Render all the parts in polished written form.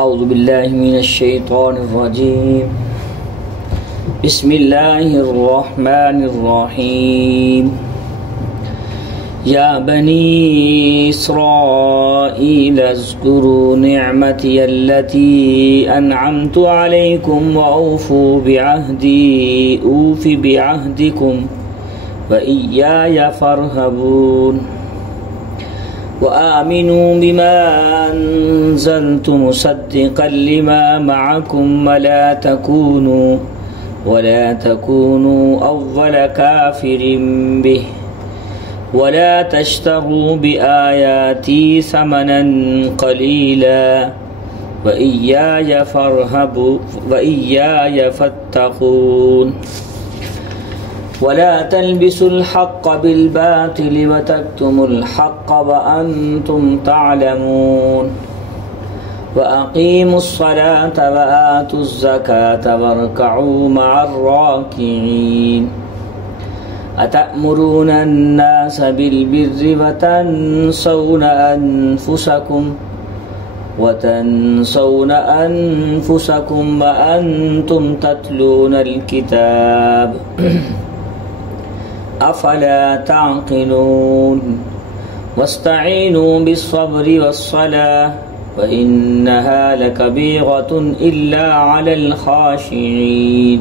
اعوذ باللہ من الشیطان الرجیم بسم اللہ الرحمن الرحیم یا بنی اسرائیل اذکروا نعمتی التي انعمت علیکم واوفوا بعہدی اوف بعہدکم وإياي فارهبون وآمنوا بما أنزلت مصدقا لما معكم ولا تكونوا أول كافر به ولا تشتروا بآياتي ثمنا قليلا وإياي فاتقون ولا تلبسوا الحق بالباطل وتكتموا الحق وأنتم تعلمون وأقيموا الصلاة وآتوا الزكاة واركعوا مع الراكعين أتأمرون الناس بالبر وتنسون أنفسكم وأنتم تتلون الكتاب افلا تعقلون واستعینوا بالصبر والصلاة وإنها لكبيرة إلا على الخاشعين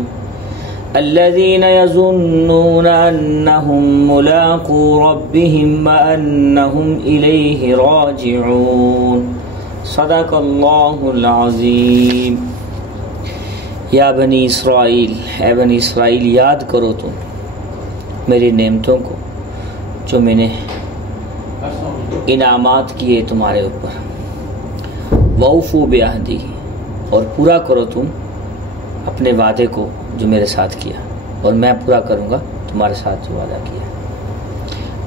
الذين يظنون أنهم ملاقو ربهم وأنهم إليه راجعون صدق اللہ العظیم. یا بنی اسرائیل، اے بنی اسرائیل، یاد کرو تم میری نعمتوں کو جو میں نے انعامات کیے تمہارے اوپر. وَأَوْفُوا بِعَهْدِي، اور پورا کرو تم اپنے وعدے کو جو میرے ساتھ کیا، اور میں پورا کروں گا تمہارے ساتھ جو وعدہ کیا.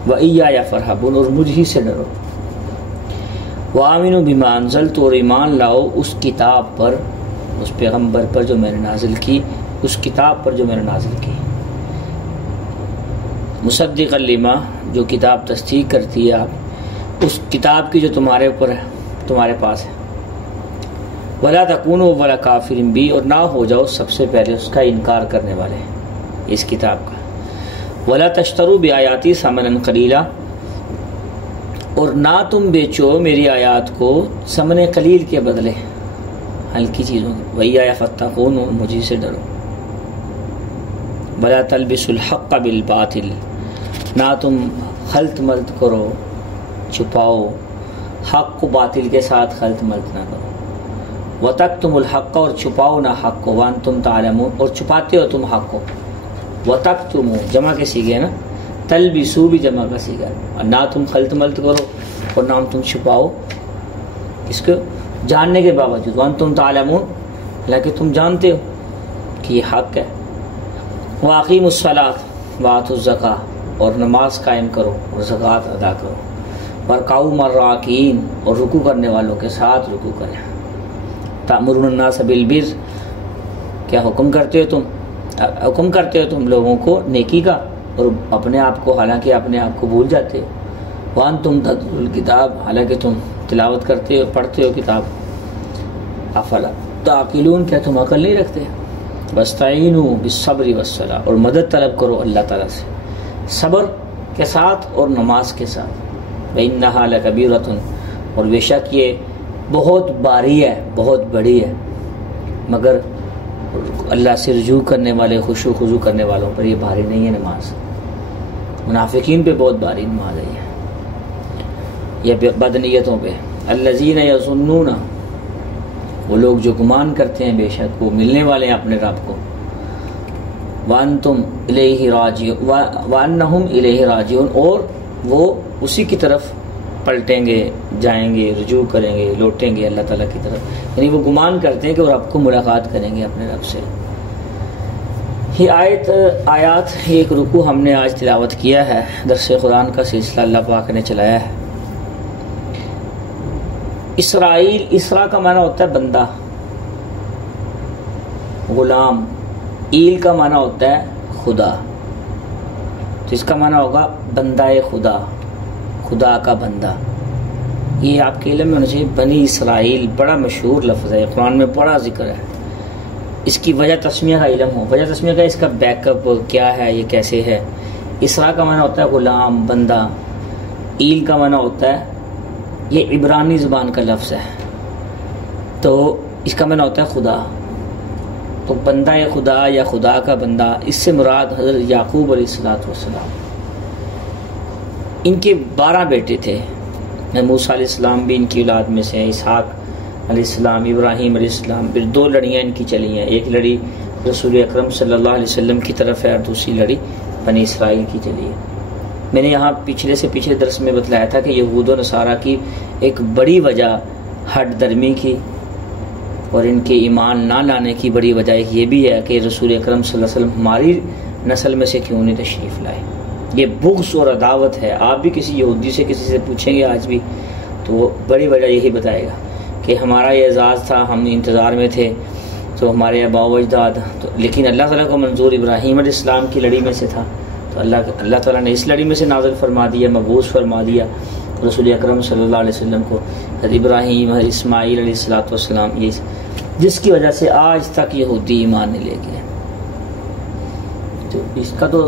وَإِيَّايَ فَارْهَبُونَ، اور مجھ ہی سے ڈرو. وَآمِنُوا بِمَا أَنزَلْتُ، اور ایمان لاؤ اس کتاب پر، اس پیغمبر پر جو میں نے نازل کی، اس کتاب پر جو میں نے نازل کی. مصدقا لما، جو کتاب تصدیق کرتی ہے آپ اس کتاب کی جو تمہارے اوپر ہے، تمہارے پاس ہے. ولا تکونوا اول کافر بی، اور نہ ہو جاؤ سب سے پہلے اس کا انکار کرنے والے اس کتاب کا. ولا تشتروا بآیاتی ثمنا قلیلا، اور نہ تم بیچو میری آیات کو ثمن قلیل کے بدلے، ہلکی چیزوں کی. وإیایا فاتقون، مجھے سے ڈرو. ولا تلبسوا الحق بالباطل، نہ تم خلط ملط کرو، چھپاؤ حق کو باطل کے ساتھ خلط ملط نہ کرو. وتکتموا الحق، اور چھپاؤ نہ حق کو. وانتم تعلمون، اور چھپاتے ہو تم حق کو. وتکتموا جمع کے سیغے نا، تلبسوا بھی جمع کا سیغہ. نہ تم خلط ملط کرو اور نہ تم چھپاؤ اس کو جاننے کے باوجود. وانتم تعلمون، حالانکہ تم جانتے ہو کہ یہ حق ہے. وَأَقِيمُوا الصَّلَاةَ وَآتُوا الزَّكَاةَ، اور نماز قائم کرو اور زکوٰۃ ادا کرو. وَارْكَعُوا مَعَ الرَّاكِعِينَ، اور رکوع کرنے والوں کے ساتھ رکوع کریں. تَأْمُرُونَ النَّاسَ بِالْبِرِّ، کیا حکم کرتے ہو تم لوگوں کو نیکی کا، اور اپنے آپ کو، حالانکہ اپنے آپ کو بھول جاتے ہو. وَأَنْتُمْ تَتْلُونَ الْكِتَابَ، حالانکہ تم تلاوت کرتے ہو، پڑھتے ہو کتاب. افلا تعقلون، کیا تم عقل نہیں رکھتے. وَاسْتَعِینُوا بِالصَّبْرِ وَالصَّلَاةِ، اور مدد طلب کرو اللہ تعالیٰ سے صبر کے ساتھ اور نماز کے ساتھ. وَإِنَّهَا لَكَبِيرَةٌ، اور بے شک یہ بہت باری ہے، بہت بڑی ہے، مگر اللہ سے رجوع کرنے والے، خشوع خضوع کرنے والوں پر یہ بھاری نہیں ہے نماز. منافقین پہ بہت باری نماز ہے یہ بدنیتوں پہ. الذین یظنون، وہ لوگ جو گمان کرتے ہیں بے شک وہ ملنے والے ہیں اپنے رب کو. وَأَنْتُمْ إِلَيْهِ رَاجِعُونَ وَأَنَّهُمْ إِلَيْهِ رَاجِعُونَ، اور وہ اسی کی طرف پلٹیں گے، جائیں گے، رجوع کریں گے، لوٹیں گے اللہ تعالیٰ کی طرف. یعنی وہ گمان کرتے ہیں کہ وہ رب کو ملاقات کریں گے اپنے رب سے. یہ آیات ایک رکوع ہم نے آج تلاوت کیا ہے. درس قرآن کا سلسلہ اللہ پاک نے چلایا ہے. اسرائیل، اسرا کا معنی ہوتا ہے بندہ، غلام. ایل کا معنی ہوتا ہے خدا، تو اس کا معنی ہوگا بندہ خدا، خدا کا بندہ. یہ آپ کے علم میں ہونا چاہیے، بنی اسرائیل بڑا مشہور لفظ ہے، قرآن میں بڑا ذکر ہے، اس کی وجہ تسمیہ کا علم ہو، وجہ تسمیہ کا اس کا بیک اپ کیا ہے، یہ کیسے ہے۔ اسرا کا معنی ہوتا ہے غلام، بندہ، ایل کا معنی ہوتا ہے، یہ عبرانی زبان کا لفظ ہے، تو اس کا معنی ہوتا ہے خدا، تو بندہ خدا یا خدا کا بندہ، اس سے مراد حضرت یعقوب علیہ السلام۔ ان کے 12 بیٹے تھے، موسیٰ علیہ السلام بھی ان کی اولاد میں سے ہیں، اسحاق علیہ السلام، ابراہیم علیہ السلام، پھر 2 لڑیاں ان کی چلی ہیں، ایک لڑی رسول اکرم صلی اللہ علیہ وسلم کی طرف ہے اور دوسری لڑی بنی اسرائیل کی چلی ہے۔ میں نے یہاں پچھلے درس میں بتلایا تھا کہ یہود و نصارہ کی ایک بڑی وجہ ہٹ درمی کی اور ان کے ایمان نہ لانے کی بڑی وجہ ایک یہ بھی ہے کہ رسول اکرم صلی اللہ علیہ وسلم ہماری نسل میں سے کیوں نہیں تشریف لائے۔ یہ بغض اور عداوت ہے، آپ بھی کسی یہودی سے کسی سے پوچھیں گے آج بھی تو وہ بڑی وجہ یہی بتائے گا کہ ہمارا یہ اعزاز تھا، ہم انتظار میں تھے، تو ہمارے آباء و اجداد، لیکن اللہ تعالیٰ کو منظور ابراہیم علیہ السلام کی لڑی میں سے تھا، تو اللہ تعالیٰ نے اس لڑی میں سے نازل فرما دیا، مبعوث فرما دیا رسول اکرم صلی اللہ علیہ وسلم کو، ابراہیم اسماعیل علیہ السلام، یہ جس کی وجہ سے آج تک یہودی ایمان نہیں لے گئے۔ تو اس کا تو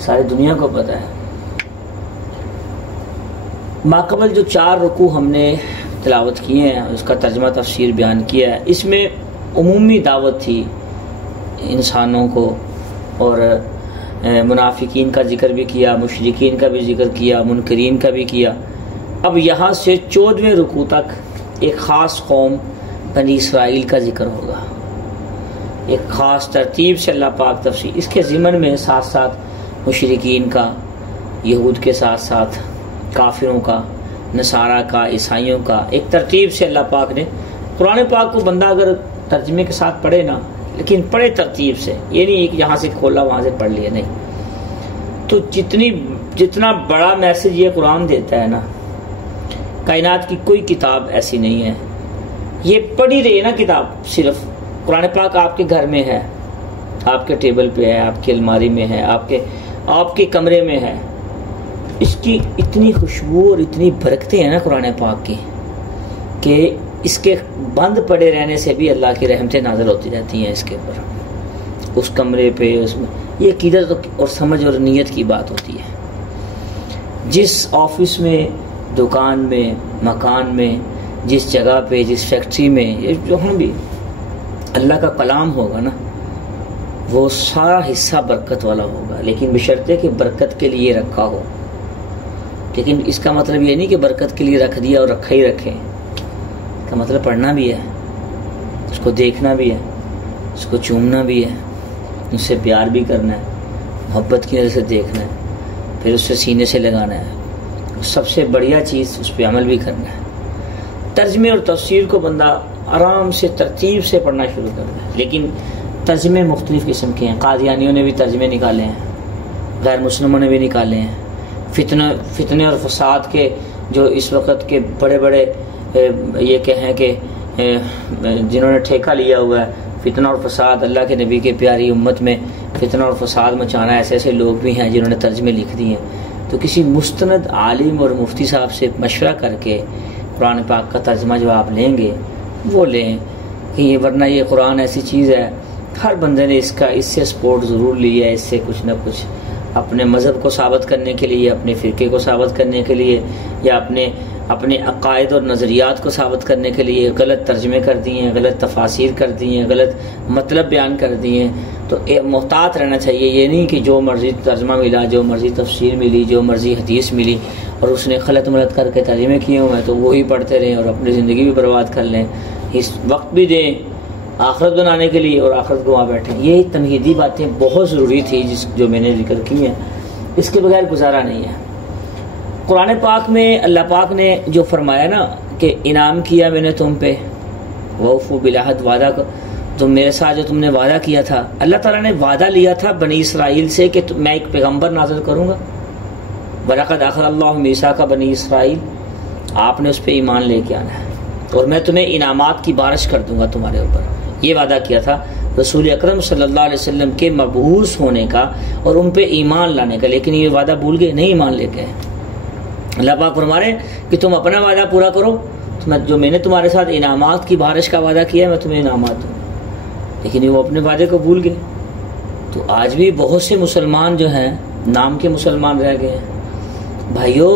ساری دنیا کو پتہ ہے۔ ماقبل جو 4 رکوع ہم نے تلاوت کیے ہیں، اس کا ترجمہ تفسیر بیان کیا ہے، اس میں عمومی دعوت تھی انسانوں کو، اور منافقین کا ذکر بھی کیا، مشرکین کا بھی ذکر کیا، منکرین کا بھی کیا۔ اب یہاں سے 14ویں رکوع تک ایک خاص قوم بنی اسرائیل کا ذکر ہوگا، ایک خاص ترتیب سے اللہ پاک تفسیر، اس کے ضمن میں ساتھ ساتھ مشرکین کا، یہود کے ساتھ ساتھ کافروں کا، نصارہ کا، عیسائیوں کا، ایک ترتیب سے اللہ پاک نے قرآن پاک کو بندہ اگر ترجمے کے ساتھ پڑھے نا، لیکن پڑھے ترتیب سے، یہ نہیں ایک یہاں سے کھولا وہاں سے پڑھ لیا، نہیں، تو جتنا بڑا میسج یہ قرآن دیتا ہے نا، کائنات کی کوئی کتاب ایسی نہیں ہے، یہ پڑھی رہی ہے نا کتاب، صرف قرآن پاک آپ کے گھر میں ہے، آپ کے ٹیبل پہ ہے، آپ کی الماری میں ہے، آپ کے کمرے میں ہے، اس کی اتنی خوشبو اور اتنی برکتیں ہیں نا قرآن پاک کی کہ اس کے بند پڑے رہنے سے بھی اللہ کی رحمتیں نازل ہوتی رہتی ہیں اس کے اوپر، اس کمرے پہ، اس میں۔ یہ عقیدت اور سمجھ اور نیت کی بات ہوتی ہے۔ جس آفس میں، دکان میں، مکان میں، جس جگہ پہ، جس فیکٹری میں، جو ہم بھی اللہ کا کلام ہوگا نا، وہ سارا حصہ برکت والا ہوگا، لیکن بشرطے کہ برکت کے لیے رکھا ہو۔ لیکن اس کا مطلب یہ نہیں کہ برکت کے لیے رکھ دیا اور رکھا ہی رکھیں، اس کا مطلب پڑھنا بھی ہے، اس کو دیکھنا بھی ہے، اس کو چومنا بھی ہے، اس سے پیار بھی کرنا ہے، محبت کی نظر سے دیکھنا ہے، پھر اس سے سینے سے لگانا ہے، سب سے بڑھیا چیز اس پہ عمل بھی کرنا ہے۔ ترجمے اور تفسیر کو بندہ آرام سے ترتیب سے پڑھنا شروع کرنا ہے، لیکن ترجمے مختلف قسم کے ہیں، قادیانیوں نے بھی ترجمے نکالے ہیں، غیر مسلموں نے بھی نکالے ہیں، فتنے اور فساد کے جو اس وقت کے بڑے بڑے یہ کہیں کہ جنہوں نے ٹھیکہ لیا ہوا ہے فتنہ اور فساد، اللہ کے نبی کے پیاری امت میں فتنہ اور فساد مچانا، ایسے لوگ بھی ہیں جنہوں نے ترجمے لکھ دیے ہیں۔ تو کسی مستند عالم اور مفتی صاحب سے مشورہ کر کے قرآن پاک کا ترجمہ جو آپ لیں گے وہ لیں، کہ یہ ورنہ یہ قرآن ایسی چیز ہے، ہر بندے نے اس سے سپورٹ ضرور لی ہے، اس سے کچھ نہ کچھ اپنے مذہب کو ثابت کرنے کے لیے، اپنے فرقے کو ثابت کرنے کے لیے، یا اپنے عقائد اور نظریات کو ثابت کرنے کے لیے غلط ترجمے کر دیے ہیں، غلط تفاسیر کر دی ہیں، غلط مطلب بیان کر دیے ہیں۔ تو محتاط رہنا چاہیے، یہ نہیں کہ جو مرضی ترجمہ ملا، جو مرضی تفسیر ملی، جو مرضی حدیث ملی اور اس نے خلط ملط کر کے ترجمے کیے ہوئے ہیں تو وہی پڑھتے رہیں اور اپنی زندگی بھی برباد کر لیں، اس وقت بھی دیں آخرت بنانے کے لیے اور آخرت کو وہاں بیٹھیں۔ یہ تمہیدی باتیں بہت ضروری تھی جو میں نے ذکر کی ہیں، اس کے بغیر گزارا نہیں ہے۔ قرآن پاک میں اللہ پاک نے جو فرمایا نا کہ انعام کیا میں نے تم پہ، وَأَوْفُوا بِالْعَهْدِ، وعدہ تم میرے ساتھ جو تم نے وعدہ کیا تھا، اللہ تعالیٰ نے وعدہ لیا تھا بنی اسرائیل سے کہ میں ایک پیغمبر نازل کروں گا، وَلَقَدْ أَخَذَ اللَّهُ مِيثَاقَ بَنِي إِسْرَائِيلَ، آپ نے اس پہ ایمان لے کے آنا ہے اور میں تمہیں انعامات کی بارش کر دوں گا تمہارے اوپر۔ یہ وعدہ کیا تھا رسول اکرم صلی اللہ علیہ وسلم کے مبعوث ہونے کا اور ان پہ ایمان لانے کا، لیکن یہ وعدہ بھول گئے، نہیں ایمان لے گئے۔ اللہ پاک فرما رہے ہیں کہ تم اپنا وعدہ پورا کرو، جو میں نے تمہارے ساتھ انعامات کی بارش کا وعدہ کیا ہے میں تمہیں انعامات دوں، لیکن وہ اپنے وعدے کو بھول گئے۔ تو آج بھی بہت سے مسلمان جو ہیں نام کے مسلمان رہ گئے ہیں۔ بھائیو،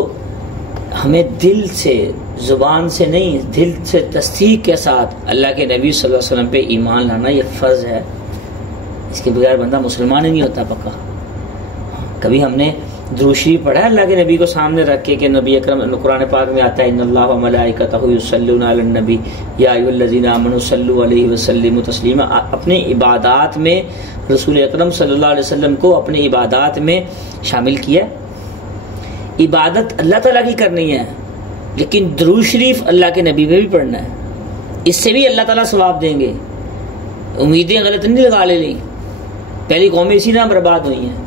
ہمیں دل سے، زبان سے نہیں، دل سے تصدیق کے ساتھ اللہ کے نبی صلی اللہ علیہ وسلم پہ ایمان لانا یہ فرض ہے، اس کے بغیر بندہ مسلمان ہی نہیں ہوتا پکا۔ کبھی ہم نے درود شریف پڑھا ہے اللہ کے نبی کو سامنے رکھ کے کہ نبی اکرم، قرآن پاک میں آتا ہے ان اللہ و ملائکتہ یصلون علی النبی یا ایھا الذین آمنوا صلوا علیہ وسلموا تسلیما، اپنی عبادات میں رسول اکرم صلی اللہ علیہ وسلم کو اپنی عبادات میں شامل کیا۔ عبادت اللہ تعالیٰ کی کرنی ہے، لیکن درود شریف اللہ کے نبی پہ بھی پڑھنا ہے، اس سے بھی اللہ تعالیٰ ثواب دیں گے۔ امیدیں غلط نہیں لگا لیں، پہلی قومیں اسی نام برباد ہوئی ہیں۔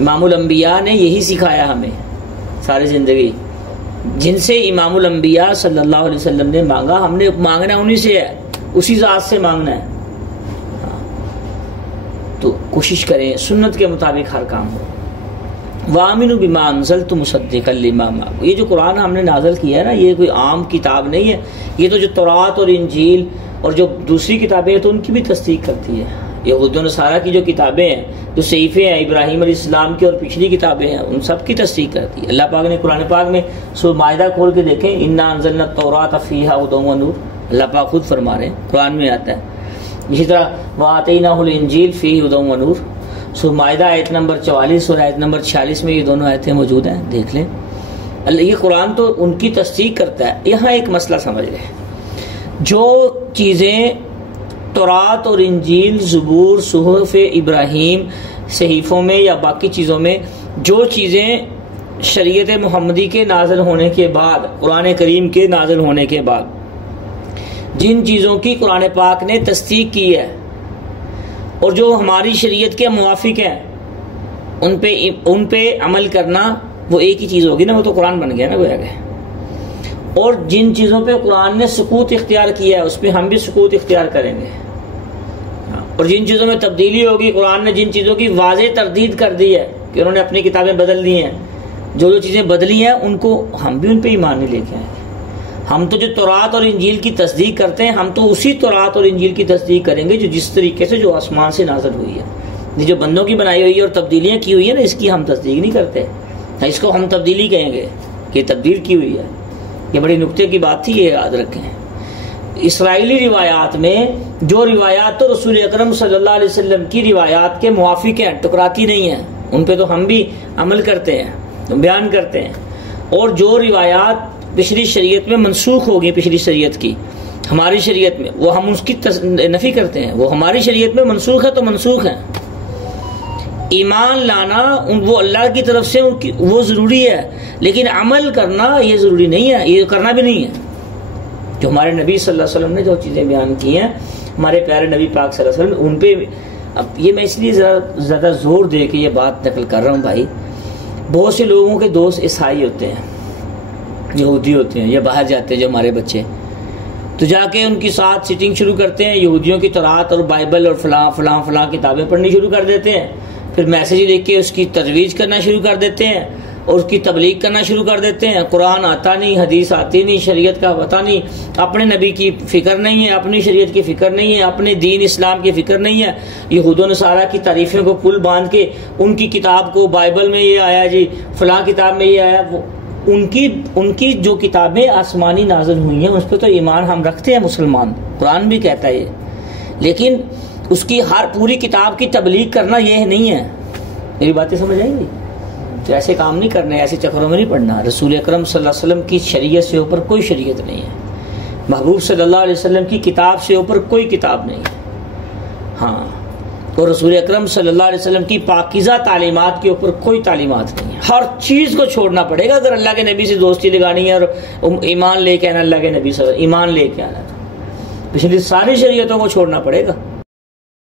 امام الانبیاء نے یہی سکھایا ہمیں ساری زندگی، جن سے امام الانبیاء صلی اللہ علیہ وسلم نے مانگا، ہم نے مانگنا انہی سے ہے، اسی ذات سے مانگنا ہے۔ تو کوشش کریں سنت کے مطابق ہر کام ہو۔ وَآمِنُوا بِمَا أَنزَلْتُ مُصَدِّقًا لِمَا مَعَكُمْ، یہ جو قرآن ہم نے نازل کیا ہے نا، یہ کوئی عام کتاب نہیں ہے، یہ تو جو تورات اور انجیل اور جو دوسری کتابیں ہیں تو ان کی بھی تصدیق کرتی ہے۔ یہود و نصارہ کی جو کتابیں ہیں، جو صحیفے ہیں ابراہیم علیہ السلام کی اور پچھلی کتابیں ہیں، ان سب کی تصدیق کرتی ہے۔ اللہ پاک نے قرآن پاک میں سورہ مائدہ کھول کے دیکھیں، اِنَّا أَنزَلْنَا التَّوْرَاةَ فِيهَا هُدًى وَنُورٌ، اللہ پاک خود فرما رہے ہیں، قرآن میں آتا ہے۔ اسی طرح وَآتَيْنَاهُ الْإِنجِيلَ فِيهِ هُدًى وَنُورٌ، سورہ مائدہ آیت نمبر 44 اور آیت نمبر 46 میں یہ دونوں آیتیں موجود ہیں، دیکھ لیں۔ یہ قرآن تو ان کی تصدیق کرتا ہے۔ یہاں ایک مسئلہ سمجھ لیں، جو چیزیں تورات اور انجیل، زبور، صحف ابراہیم، صحیفوں میں یا باقی چیزوں میں جو چیزیں شریعت محمدی کے نازل ہونے کے بعد، قرآن کریم کے نازل ہونے کے بعد جن چیزوں کی قرآن پاک نے تصدیق کی ہے اور جو ہماری شریعت کے موافق ہیں، ان پہ عمل کرنا وہ ایک ہی چیز ہوگی نا، وہ تو قرآن بن گیا نا گویا کہ۔ اور جن چیزوں پہ قرآن نے سکوت اختیار کیا ہے اس پہ ہم بھی سکوت اختیار کریں گے، اور جن چیزوں میں تبدیلی ہوگی، قرآن نے جن چیزوں کی واضح تردید کر دی ہے کہ انہوں نے اپنی کتابیں بدل دی ہیں، جو چیزیں بدلی ہیں ان کو ہم بھی ان پہ ایمان نہیں لے کے آئیں گے۔ ہم تو جو تورات اور انجیل کی تصدیق کرتے ہیں، ہم تو اسی تورات اور انجیل کی تصدیق کریں گے جو جس طریقے سے جو آسمان سے نازل ہوئی ہے۔ یہ جو بندوں کی بنائی ہوئی ہے اور تبدیلیاں کی ہوئی ہیں نا، اس کی ہم تصدیق نہیں کرتے، اس کو ہم تبدیلی کہیں گے کہ تبدیل کی ہوئی ہے۔ یہ بڑی نکتے کی بات تھی، یہ یاد رکھیں۔ اسرائیلی روایات میں جو روایات تو رسول اکرم صلی اللہ علیہ وسلم کی روایات کے موافق ہیں، ٹکراتی نہیں ہیں، ان پہ تو ہم بھی عمل کرتے ہیں، بیان کرتے ہیں۔ اور جو روایات پچھلی شریعت میں منسوخ ہوگی، پچھلی شریعت کی ہماری شریعت میں، وہ ہم اس کی نفی کرتے ہیں، وہ ہماری شریعت میں منسوخ ہے تو منسوخ ہے۔ ایمان لانا وہ اللہ کی طرف سے وہ ضروری ہے، لیکن عمل کرنا یہ ضروری نہیں ہے، یہ کرنا بھی نہیں ہے۔ جو ہمارے نبی صلی اللہ علیہ وسلم نے جو چیزیں بیان کی ہیں، ہمارے پیارے نبی پاک صلی اللہ علیہ وسلم، ان پہ اب یہ میں اس لیے زیادہ زور دے کے یہ بات نقل کر رہا ہوں بھائی، بہت سے لوگوں کے دوست عیسائی ہوتے ہیں، یہودی ہوتے ہیں، یا باہر جاتے ہیں جو ہمارے بچے، تو جا کے ان کی ساتھ سیٹنگ شروع کرتے ہیں، یہودیوں کی تورات اور بائبل اور فلاں فلاں فلاں کتابیں پڑھنی شروع کر دیتے ہیں، پھر میسیج لکھ کے اس کی ترویج کرنا شروع کر دیتے ہیں اور اس کی تبلیغ کرنا شروع کر دیتے ہیں۔ قرآن آتا نہیں، حدیث آتی نہیں، شریعت کا پتہ نہیں، اپنے نبی کی فکر نہیں ہے، اپنی شریعت کی فکر نہیں ہے، اپنے دین اسلام کی فکر نہیں ہے، یہود و نصارہ کی تعریفیں کو پل باندھ کے ان کی کتاب کو، بائبل میں یہ آیا جی، فلاں کتاب میں یہ آیا، وہ ان کی جو کتابیں آسمانی نازل ہوئی ہیں اس پہ تو ایمان ہم رکھتے ہیں مسلمان، قرآن بھی کہتا ہے یہ، لیکن اس کی ہر پوری کتاب کی تبلیغ کرنا یہ نہیں ہے۔ میری باتیں سمجھ آئیں گی؟ تو ایسے کام نہیں کرنے، ایسے چکروں میں نہیں پڑنا۔ رسول اکرم صلی اللہ علیہ وسلم کی شریعت سے اوپر کوئی شریعت نہیں ہے، محبوب صلی اللہ علیہ وسلم کی کتاب سے اوپر کوئی کتاب نہیں ہے، ہاں، اور رسول اکرم صلی اللہ علیہ وسلم کی پاکیزہ تعلیمات کے اوپر کوئی تعلیمات نہیں ہے۔ ہر چیز کو چھوڑنا پڑے گا اگر اللہ کے نبی سے دوستی لگانی ہے اور ایمان لے کے آنا، اللہ کے نبی سے ایمان لے کے آنا، پچھلی ساری شریعتوں کو چھوڑنا پڑے گا۔